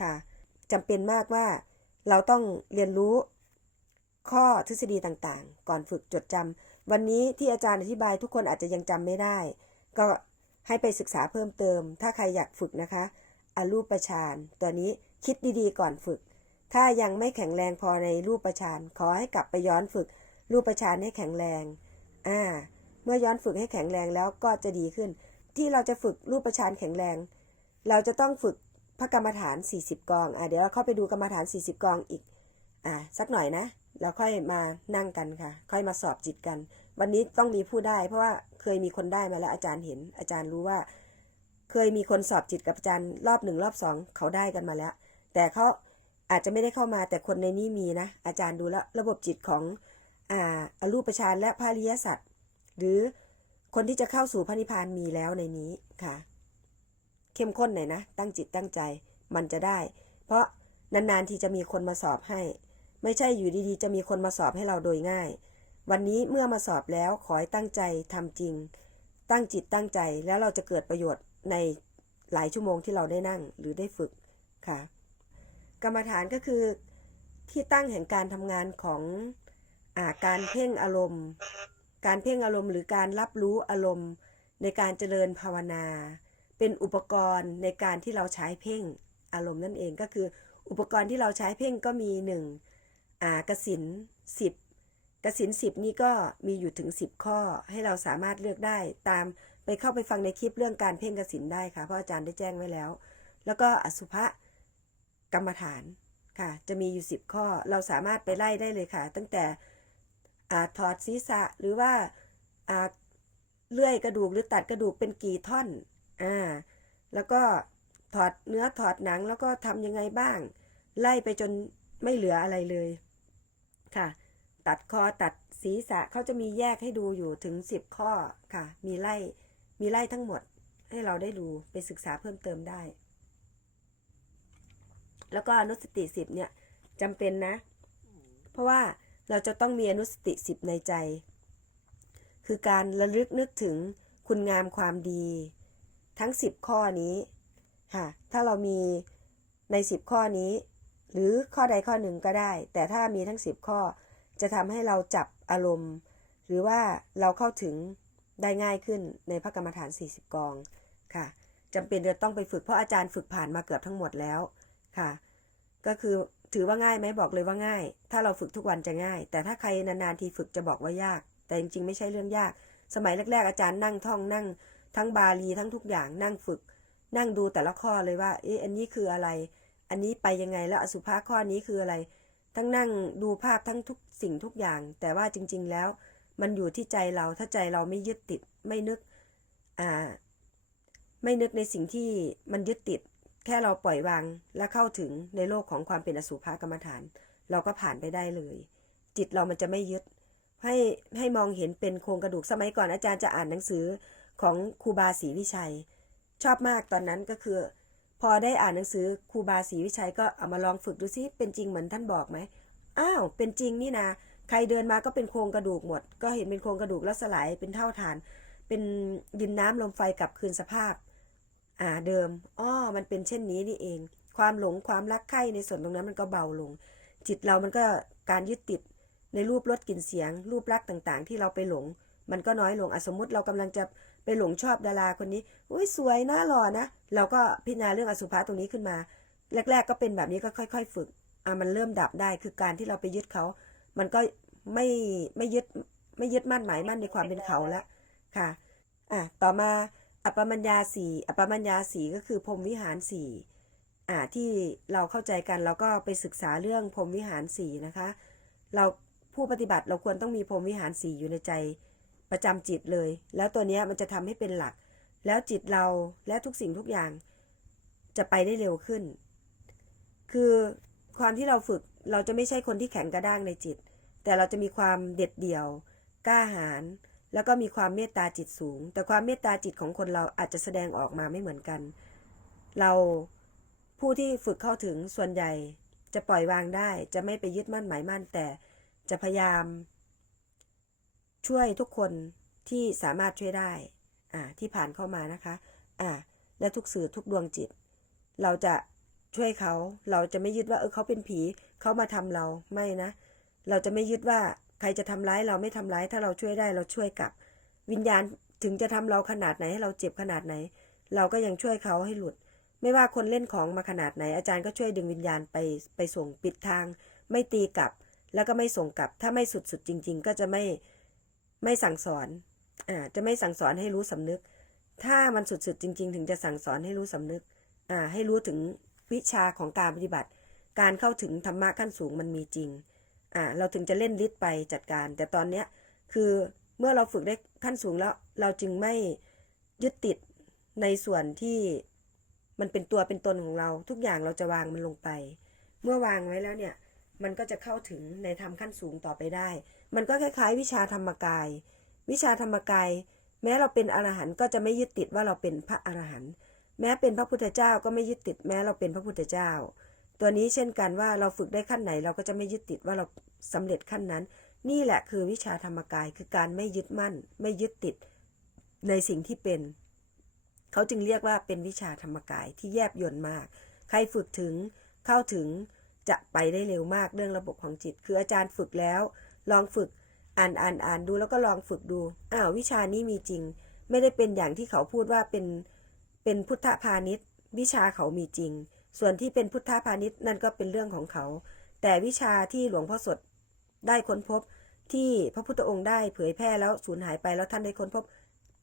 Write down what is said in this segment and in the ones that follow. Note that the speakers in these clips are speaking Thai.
ค่ะจำเป็นมากว่าเราต้องเรียนรู้ข้อทฤษฎีต่างๆ ก่อนฝึกจดจำวันนี้ที่อาจารย์อธิบายทุกคนอาจจะยังจำไม่ได้ ก็ให้ไปศึกษาเพิ่มเติม ถ้าใครอยากฝึกนะคะอารูปฌานตัวนี้คิดดีๆ ก่อนฝึก ถ้ายังไม่แข็งแรงพอในรูปฌานขอให้กลับไปย้อนฝึก รูปฌานให้แข็งแรงอ่าเมื่อย้อนฝึกให้แข็งแรงแล้วก็จะดีขึ้น ที่เราจะฝึกรูปฌานแข็งแรง เราจะต้องฝึก พระกรรมฐาน 40 กอง อะเดี๋ยวเราเข้าไปดูกรรมฐาน 40 กองอีก อะสักหน่อยนะ เราค่อยมานั่งกันค่ะ ค่อยมาสอบจิตกัน วันนี้ต้องมีผู้ได้ เพราะว่าเคยมีคนได้มาแล้วอาจารย์เห็น อาจารย์รู้ว่า เคยมีคนสอบจิตกับอาจารย์รอบหนึ่งรอบสองเขาได้กันมาแล้ว แต่เขาอาจจะไม่ได้เข้ามาแต่คนในนี้มีนะ อาจารย์ดูแล้วระบบจิตของอ่าอรูปฌานและพระริยสัจหรือคนที่จะเข้าสู่พระนิพพานมีแล้วในนี้ค่ะ เข้มข้นหน่อยนะ ตั้งจิตตั้งใจ มันจะได้ เพราะนานๆทีจะมีคนมาสอบให้ ไม่ใช่อยู่ดีๆ จะมีคนมาสอบให้เราโดยง่าย วันนี้เมื่อมาสอบแล้วขอให้ตั้งใจทำจริง ตั้งจิตตั้งใจแล้วเราจะเกิดประโยชน์ในหลายชั่วโมงที่เราได้นั่งหรือได้ฝึกค่ะ กรรมฐานก็คือที่ตั้งแห่งการทำงานของอาการเพ่งอารมณ์ การเพ่งอารมณ์ หรือการรับรู้อารมณ์ในการเจริญภาวนา เป็นอุปกรณ์ในการที่เราใช้เพ่งอารมณ์นั่นเองก็คือ อุปกรณ์ที่เราใช้เพ่งก็มีหนึ่งอ่ากสินสิบกสินสิบนี้ก็มีอยู่ถึงสิบข้อให้เราสามารถเลือกได้ตามไปเข้าไปฟังในคลิปเรื่องการเพ่งกสินได้ค่ะเพราะอาจารย์ได้แจ้งไว้แล้ว แล้วก็อสุภะกรรมฐานค่ะ จะมีอยู่สิบข้อเราสามารถไปไล่ได้เลยค่ะ ตั้งแต่อถอดศีรษะหรือว่าเลื่อยกระดูกหรือตัดกระดูกเป็นกี่ท่อน อ่า แล้วก็ถอดเนื้อถอดหนังแล้วก็ทำยังไงบ้าง ไล่ไปจนไม่เหลืออะไรเลย ค่ะ ตัดคอตัดศีรษะเขาจะมีแยกให้ดูอยู่ถึงสิบข้อค่ะ มีไล่มีไล่ทั้งหมดให้เราได้ดูไปศึกษาเพิ่มเติมได้ แล้วก็อนุสติสิบเนี่ยจำเป็นนะ เพราะว่าเราจะต้องมีอนุสติสิบในใจ คือการระลึกนึกถึงคุณงามความดี ทั้งสิบข้อนี้ค่ะถ้าเรามีในสิบข้อนี้ หรือข้อใดข้อหนึ่งก็ได้ แต่ถ้ามีทั้งสิบข้อ จะทำให้เราจับอารมณ์ หรือว่าเราเข้าถึงได้ง่ายขึ้นในพระกรรมฐาน 40 กองค่ะจำเป็นจะต้องไปฝึกเพราะอาจารย์ฝึกผ่านมาเกือบทั้งหมดแล้วค่ะ ก็คือถือว่าง่ายไหมบอกเลยว่าง่าย ถ้าเราฝึกทุกวันจะง่าย แต่ถ้าใครนานๆทีฝึกจะบอกว่ายาก แต่จริงๆไม่ใช่เรื่องยาก สมัยแรกๆอาจารย์นั่งท่องนั่ง ทั้งบาลีทั้งทุกอย่างนั่งฝึก นั่งดูแต่ละข้อเลยว่า เอ๊ะอันนี้คืออะไร อันนี้ไปยังไงแล้วอสุภะข้อนี้คืออะไร ทั้งนั่งดูภาพทั้งทุกสิ่งทุกอย่าง แต่ว่าจริง ๆ แล้ว มันอยู่ที่ใจเราถ้าใจเราไม่ยึดติดไม่นึกอ่าไม่นึกในสิ่งที่มันยึดติด แค่เราปล่อยวางและเข้าถึงในโลกของความเป็นอสุภกรรมฐาน เราก็ผ่านไปได้เลย จิตเรามันจะไม่ยึด ให้ให้มองเห็นเป็นโครงกระดูกสมัยก่อนอาจารย์จะอ่านหนังสือ ของครูบาศรีวิชัย ชอบมากตอนนั้นก็คือ พอได้อ่านหนังสือครูบาศรีวิชัยก็เอามาลองฝึกดูซิเป็นจริงเหมือนท่านบอกไหมอ้าวเป็นจริงนี่นาใครเดินมาก็เป็นโครงกระดูกหมด ก็เห็นเป็นโครงกระดูกแล้วสลายเป็นเท่าฐาน เป็นดินน้ำลมไฟกลับคืนสภาพ อ่าเดิมอ้อมันเป็นเช่นนี้นี่เอง ความหลงความรักใคร่ในส่วนตรงนั้นมันก็เบาลง จิตเรามันก็การยึดติดในรูปรสกลิ่นเสียง รูปลักษณ์ต่างๆ ที่เราไปหลง มันก็น้อยลงอสมมติเรากำลังจะไปหลงชอบดาราคนนี้อุ้ยสวยน่าหล่อนะ เราก็พิจารณาเรื่องอสุภะตรงนี้ขึ้นมา แรก ๆ ก็เป็นแบบนี้ก็ค่อย ๆ ฝึกอะมันเริ่มดับได้คือการที่เราไปยึดเขา มันก็ไม่ไม่ยึดไม่ยึดมั่นหมายมั่นในความเป็นเขาแล้วค่ะอะต่อมาอัปปมัญญาสี่อัปปมัญญาสี่ก็คือพรมวิหารสี่อ่าที่เราเข้าใจกันเราก็ไปศึกษาเรื่องพรมวิหารสี่นะคะ เราผู้ปฏิบัติเราควรต้องมีพรมวิหารสี่อยู่ในใจ ประจำจิตเลย แล้วตัวนี้มันจะทำให้เป็นหลัก แล้วจิตเราและทุกสิ่งทุกอย่าง จะไปได้เร็วขึ้น คือความที่เราฝึกเราจะไม่ใช่คนที่แข็งกระด้างในจิต แต่เราจะมีความเด็ดเดี่ยว กล้าหาญแล้วก็มีความเมตตาจิตสูง แต่ความเมตตาจิตของคนเราอาจจะแสดงออกมาไม่เหมือนกัน เราผู้ที่ฝึกเข้าถึงส่วนใหญ่ จะปล่อยวางได้ จะไม่ไปยึดมั่นหมายมั่นแต่จะพยายาม ช่วยทุกคนที่สามารถช่วยได้อ่าที่ผ่านเข้ามานะคะอ่าและทุกสื่อทุกดวงจิต เราจะช่วยเขาเราจะไม่ยึดว่าเออเขาเป็นผีเขามาทำเราไม่นะ เราจะไม่ยึดว่าใครจะทำร้ายเราไม่ทำร้าย ถ้าเราช่วยได้เราช่วยกลับ วิญญาณถึงจะทำเราขนาดไหนให้เราเจ็บขนาดไหน เราก็ยังช่วยเขาให้หลุด ไม่ว่าคนเล่นของมาขนาดไหน อาจารย์ก็ช่วยดึงวิญญาณไปไปส่งปิดทาง ไม่ตีกลับ แล้วก็ไม่ส่งกลับ ถ้าไม่สุดๆจริง ๆ ก็จะไม่ ไม่สั่งสอนอ่าจะไม่สั่งสอนให้รู้สำนึก ถ้ามันสุดๆจริง ๆ ถึงจะสั่งสอนให้รู้สำนึกอ่าให้รู้ถึงวิชาของการปฏิบัติ การเข้าถึงธรรมะขั้นสูงมันมีจริงอ่าเราถึงจะเล่นฤทธิ์ไปจัดการ แต่ตอนเนี้ยคือเมื่อเราฝึกได้ขั้นสูงแล้ว เราจึงไม่ยึดติดในส่วนที่มันเป็นตัวเป็นตนของเรา ทุกอย่างเราจะวางมันลงไป เมื่อวางไว้แล้วเนี่ย มันก็จะเข้าถึงในธรรมขั้นสูงต่อไปได้ มันก็คล้าย ๆ วิชาธรรมกาย วิชาธรรมกาย แม้เราเป็นอรหันต์ก็จะไม่ยึดติดว่าเราเป็นพระอรหันต์ แม้เป็นพระพุทธเจ้าก็ไม่ยึดติด แม้เราเป็นพระพุทธเจ้า ตัวนี้เช่นกันว่าเราฝึกได้ขั้นไหน เราก็จะไม่ยึดติดว่าเราสำเร็จขั้นนั้น นี่แหละคือวิชาธรรมกาย คือการไม่ยึดมั่น ไม่ยึดติดในสิ่งที่เป็น เขาจึงเรียกว่าเป็นวิชาธรรมกายที่แยบยลมาก ใครฝึกถึงเข้าถึง จะไปได้เร็วมากเรื่องระบบของจิต คืออาจารย์ฝึกแล้ว ลองฝึกอ่านอ่านอ่านดูแล้วก็ลองฝึกดูอ้าววิชานี้มีจริง ไม่ได้เป็นอย่างที่เขาพูดว่าเป็นเป็นพุทธพาณิชย์ วิชาเขามีจริง ส่วนที่เป็นพุทธพาณิชย์นั่นก็เป็นเรื่องของเขา แต่วิชาที่หลวงพ่อสดได้ค้นพบที่พระพุทธองค์ได้เผยแพร่แล้วสูญหายไปแล้วท่านได้ค้นพบ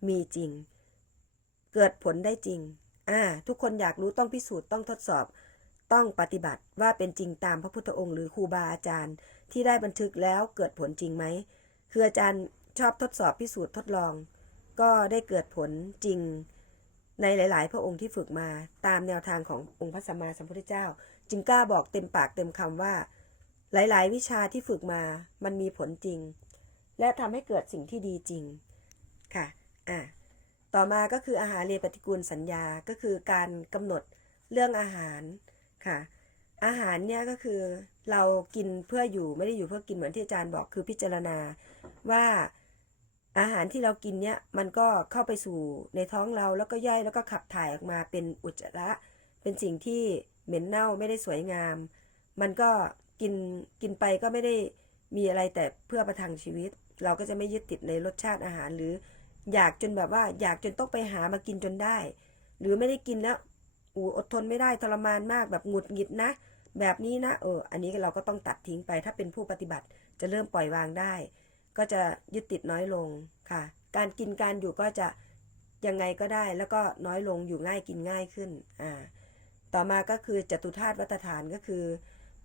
มีจริง เกิดผลได้จริงอ่าทุกคนอยากรู้ต้องพิสูจน์ต้องทดสอบ ต้องปฏิบัติว่าเป็นจริงตามพระพุทธองค์หรือครูบาอาจารย์ ที่ได้บันทึกแล้วเกิดผลจริงไหมคืออาจารย์ชอบทดสอบพิสูจน์ทดลอง ก็ได้เกิดผลจริง ในหลาย ๆ พระองค์ที่ฝึกมาตามแนวทางขององค์พระสัมมาสัมพุทธเจ้า จึงกล้าบอกเต็มปากเต็มคำว่า หลาย ๆ วิชาที่ฝึกมามันมีผลจริง และทำให้เกิดสิ่งที่ดีจริงค่ะอะต่อมาก็คืออาหารเรียปฏิกูลสัญญาก็คือการกำหนดเรื่องอาหาร ค่ะ อาหารเนี่ยก็คือเรากินเพื่ออยู่ไม่ได้อยู่เพื่อกินเหมือนที่อาจารย์บอกคือพิจารณาว่าอาหารที่เรากินเนี่ยมันก็เข้าไปสู่ในท้องเราแล้วก็ย่อยแล้วก็ขับถ่ายออกมาเป็นอุจจาระ เป็นสิ่งที่เหม็นเน่าไม่ได้สวยงาม มันก็กินกินไปก็ไม่ได้มีอะไรแต่เพื่อประทังชีวิต เราก็จะไม่ยึดติดในรสชาติอาหารหรือ อยากจนแบบว่าอยากจนต้องไปหามากินจนได้ หรือไม่ได้กินแล้ว อูอดทนไม่ได้ทรมานมากแบบหงุดหงิดนะ แบบนี้นะเอออันนี้เราก็ต้องตัดทิ้งไป ถ้าเป็นผู้ปฏิบัติจะเริ่มปล่อยวางได้ ก็จะยึดติดน้อยลงค่ะ การกินการอยู่ก็จะยังไงก็ได้ แล้วก็น้อยลงอยู่ง่ายกินง่ายขึ้นอ่าต่อมาก็คือจตุธาตุวัฏฐานก็คือ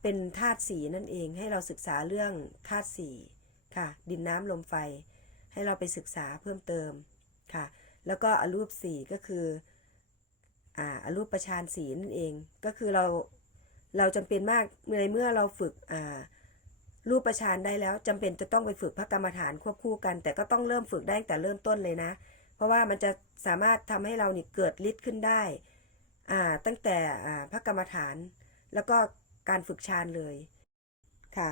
เป็นธาตุสีนั่นเองให้เราศึกษาเรื่องธาตุสีค่ะ ดินน้ำลมไฟ ให้เราไปศึกษาเพิ่มเติมค่ะ แล้วก็อรูปสีก็คือ อ่าอรูปประชานสีนั่นเอง ก็คือเราเราจำเป็นมากในเมื่อเราฝึกอ่ารูปประชานได้แล้วจำเป็นจะต้องไปฝึกพระกรรมฐานควบคู่กัน แต่ก็ต้องเริ่มฝึกได้แต่เริ่มต้นเลยนะ เพราะว่ามันจะสามารถทำให้เราเนี่เกิดฤทธิ์ขึ้นได้อ่าตั้งแต่อ่าพระกรรมฐาน แล้วก็การฝึกฌานเลยค่ะ